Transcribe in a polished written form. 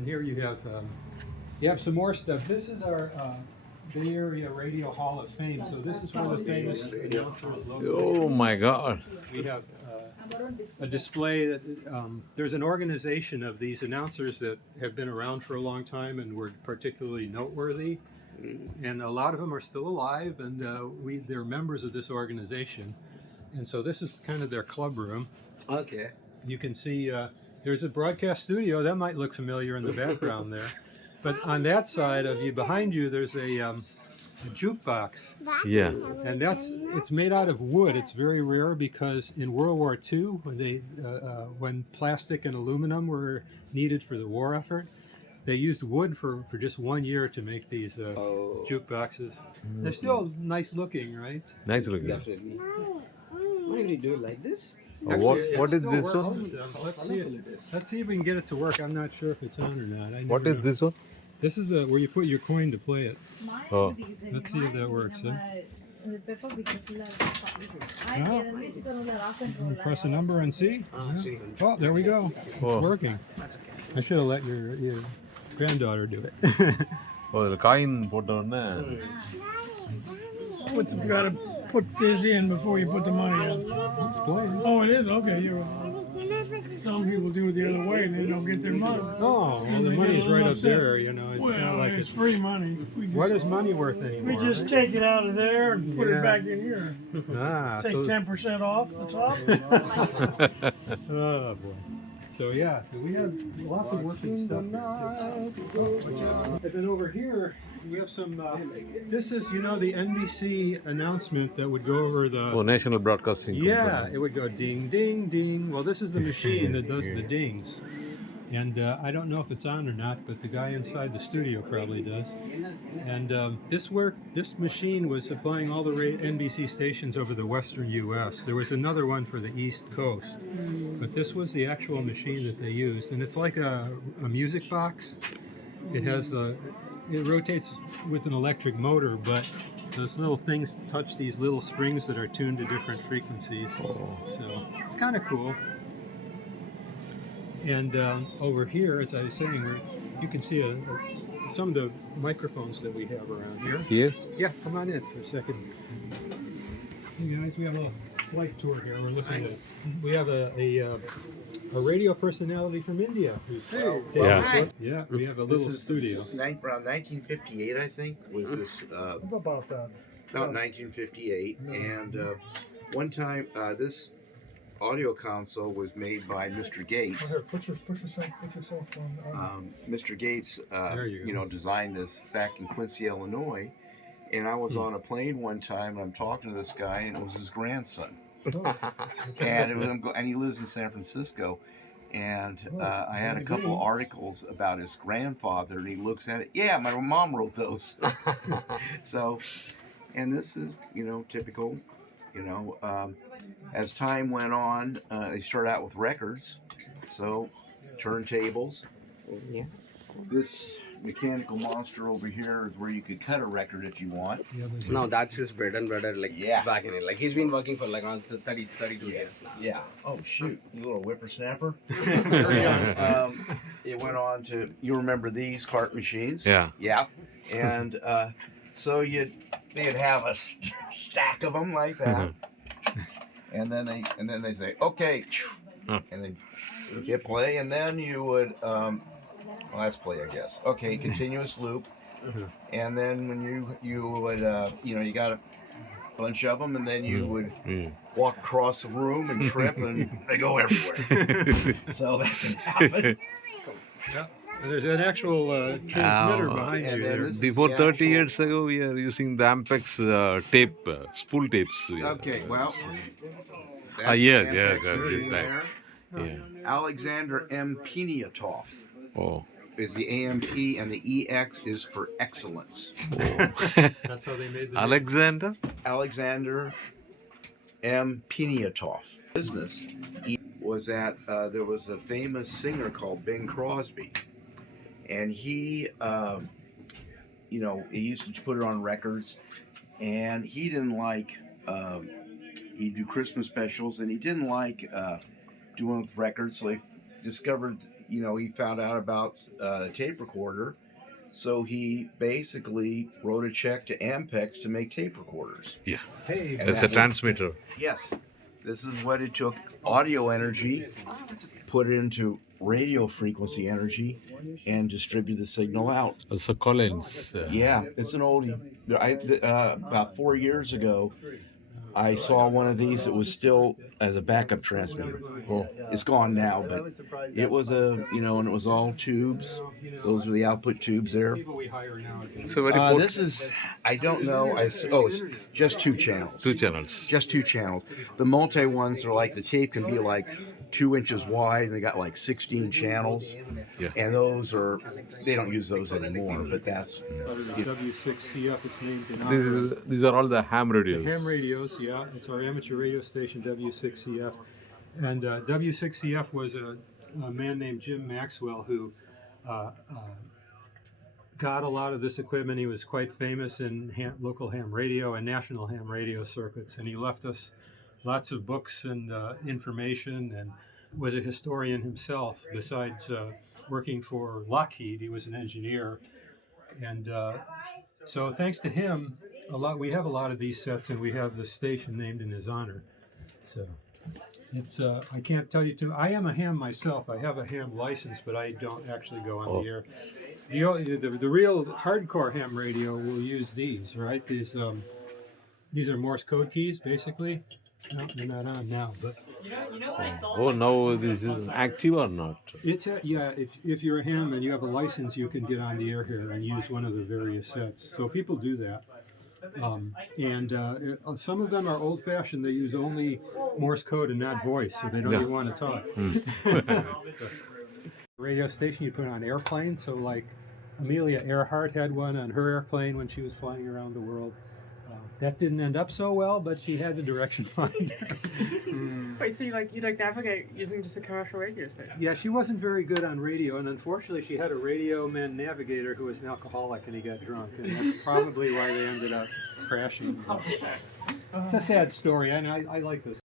And here you have some more stuff. This is our Bay Area Radio Hall of Fame. So this is where the famous announcer is located. Oh my God. We have a display that there's an organization of these announcers that have been around for a long time and were particularly noteworthy. And a lot of them are still alive, and they're members of this organization. And so this is kind of their club room. Okay. You can see there's a broadcast studio that might look familiar in the background there. But on that side of you, behind you, there's a jukebox. Yeah. And it's made out of wood. It's very rare because in World War II, when plastic and aluminum were needed for the war effort, they used wood for just 1 year to make these jukeboxes. They're still nice looking, right? Nice looking. Definitely. Why do you do it like this? What is Still this works one? with them. Let's see if we can get it to work. I'm not sure if it's on or not. What is this one? This is where you put your coin to play it. Oh. Let's see if that works. Huh? Press a number and see. Oh, there we go. It's Oh. working. I should have let your granddaughter do it. Oh, the coin போட்டோன்னே You gotta put this in before you put the money in. It's playing. Oh, it is? Okay, you're right. Some people do it the other way and they don't get their money. Oh, well, the money's right up there. You know, it's not Well, like it's free money. What is money worth anymore? We just right? take it out of there and put Yeah. it back in here. Ah, Take so, 10% off the top. oh boy. So yeah, so we have lots of working stuff. And then over here we have some. This is, the NBC announcement that would go over the. Oh, National Broadcasting Yeah, Company. it would go ding, ding, ding. Well, this is the machine that does the dings. And I don't know if it's on or not, but the guy inside the studio probably does. And this machine was supplying all the NBC stations over the western U.S. There was another one for the East Coast, but this was the actual machine that they used. And it's like a music box. It has it rotates with an electric motor, but those little things touch these little springs that are tuned to different frequencies. So it's kind of cool. And over here, as I was saying, you can see some of the microphones that we have around here. Here? Yeah, come on in for a second. Hey guys, we have a flight tour here. We're looking at. We have a radio personality from India. Yeah. Yeah, we have a little studio. Around 1958, I think, was this. About that. About 1958, and one time this audio console was made by Mr. Gates. Put yourself on. Mr. Gates, There you go. designed this back in Quincy, Illinois, and I was on a plane one time, and I'm talking to this guy, and it was his grandson, and he lives in San Francisco, and I had a couple articles about his grandfather, and he looks at it. Yeah, my mom wrote those. So, and this is typical. As time went on, they started out with records, so turntables. Yeah. This mechanical monster over here is where you could cut a record if you want. No, that's his bread and butter, like Yeah. back in it. Like he's been working for like around 32 years now. Yeah. Oh shoot, you little whippersnapper. It went on to, you remember these cart machines? Yeah. Yeah. And so they'd have a stack of them like that. And then they say, okay, and then hit play, and then you would, well, that's play, I guess. Okay, continuous loop, and then when you would, you got a bunch of them, and then you would walk across the room and trip, and they go everywhere. So that can happen. Yeah. And there's an actual transmitter behind and you then there. this is Before the 30 actual- years ago, we are using the Ampex tape, spool tapes. Okay, well. Yes, that's yes, Ampex yes, there. Yeah. Alexander M. Peniatoff Oh. is the AMP, and the EX is for excellence. That's how they made the. Alexander? Alexander M. Peniatoff. Business was that there was a famous singer called Bing Crosby, and he he used to put it on records, and he didn't like. He'd do Christmas specials, and he didn't like doing with records, so he discovered he found out about tape recorder, so he basically wrote a check to Ampex to make tape recorders. Yeah. Hey, And It's a that was- transmitter. Yes, this is what it took: audio energy, put it into radio frequency energy, and distribute the signal out. Also Collins. Yeah, it's an oldie. About 4 years ago, I saw one of these. It was still as a backup transmitter. Well, it's gone now, but it was and it was all tubes. Those were the output tubes there. people we hire now. So very port- This is, I don't know. It's just 2 channels. 2 channels. Just 2 channels. The multi ones are like, the tape can be like 2 inches wide, and they got like 16 channels. Yeah. And they don't use those anymore, but that's, W6CF, it's named in honor of These are all the ham radios. ham radios. Yeah, it's our amateur radio station, W6CF. And W6CF was a man named Jim Maxwell who got a lot of this equipment. He was quite famous in local ham radio and national ham radio circuits, and he left us lots of books and information, and was a historian himself. Besides working for Lockheed, he was an engineer, and so thanks to him, we have a lot of these sets, and we have the station named in his honor. So it's I can't tell you too. I am a ham myself. I have a ham license, but I don't actually go on the air. The real hardcore ham radio will use these, right? These are Morse code keys, basically. No, they're not on now, but Oh, now this is active or not? it's yeah. If you're a ham and you have a license, you can get on the air here and use one of the various sets. So people do that, and some of them are old-fashioned. They use only Morse code and not voice, so they don't even want to talk. Radio station you put on airplane. So like Amelia Earhart had one on her airplane when she was flying around the world. That didn't end up so well, but she had the direction finder. Wait, so you navigate using just a commercial radio station? Yeah, she wasn't very good on radio, and unfortunately, she had a radio man navigator who was an alcoholic, and he got drunk, and that's probably why they ended up crashing. It's a sad story, and I like this.